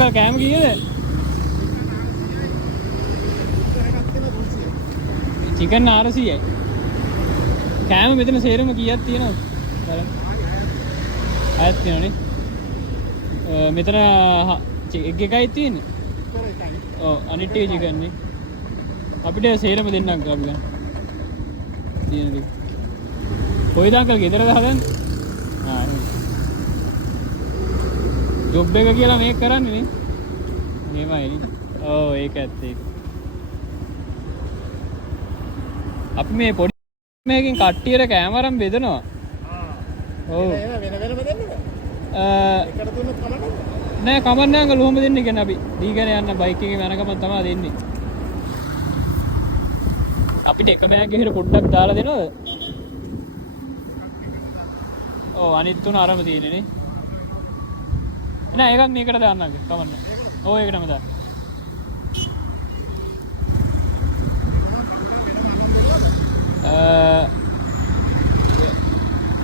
Uncle කෑම කීයද? Chicken 400යි. කෑම මෙතන සේරම කීයක් තියෙනවද? බලන්න. 6ක් තියෙනවනේ. මෙතන එග් එකයි තියෙන්නේ. ඔව් අනිත් ටික චිකන් නේ. අපිට සේරම දෙන්න අංකල් අපි ගන්න. තියෙන ටික. කොයිද අංකල් ගෙදරද හදන්නේ? ආ ජොබ් එක කියලා මේක කරන්නේ නේ. එහෙමයි නේ. ඔව් ඒක ඇත්ත ඒක. අපි මේ පොඩි මේකෙන් කට්ටියට කෑම අරන් බෙදනවා. ඔව්. වෙන වෙනම දෙන්නද? එකට දුන්නොත් කමන්නද? නෑ කමන්නේ නැහැ අංකල් ඔහොම දෙන්නේ කියන්නේ අපි. දීගෙන යන්න බයික් එකේ යන ගමන් තමයි දෙන්නේ. අපිට එක බෑග් එකකට පොඩ්ඩක් දාලා දෙනවද? ඔව් අනිත් තුන අරම තියෙන්නේ නේ. නෑ ඒකත් මේකට දාන්න අංකල් කමන්න. ඔව් ඒකටම දාන්න.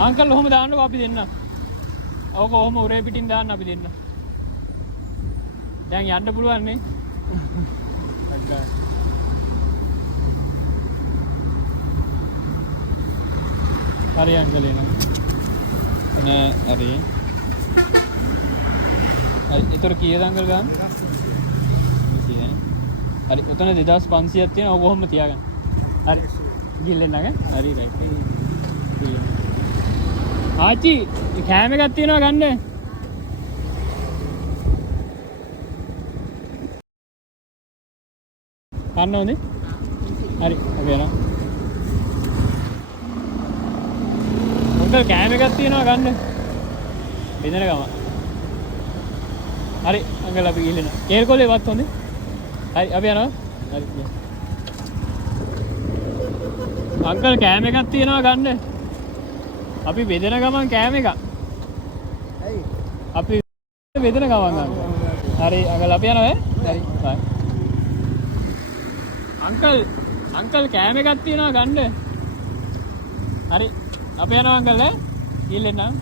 අංකල් ඔහොම දාන්නකෝ අපි දෙන්න. ඔක ඔහොම උරේ පිටින් දාන්න අපි දෙන්න. දැන් යන්න පුළුවන් නේ. අක්කා. හරි අංකල් එනවා. නෑ හරි. හරි ඒතර කීයද අංකල් ගන්න? 200 නේ. හරි ඔතන 2500ක් තියෙනවා. ඔක කොහොම තියාගන්න. හරි. ගිල්ලෙන් නග. හරි රයිට්. ආච්චි කෑම එකක් තියෙනවා ගන්න. කන්න ඕනේ? හරි අපි යනවා. අංකල් කෑම එකක් තියෙනවා ගන්න. බෙදෙන ගම. හරි අංකල් අපි ගිහින් එනවා. කේල්කොලේ වත් හොඳේ. හරි අපි යනවා. හරි. අංකල් කෑම එකක් තියෙනවා ගන්න. අපි බෙදෙන ගමන් කෑම එකක්. ඇයි? අපි බෙදෙන ගමන් ගන්න. හරි අංකල් අපි යනවා ඈ. හරි. බයි. අංකල් කෑම එකක් තියෙනවා ගන්න. හරි. අපි යනවා අංකල් ඈ. ගිහින් එන්න.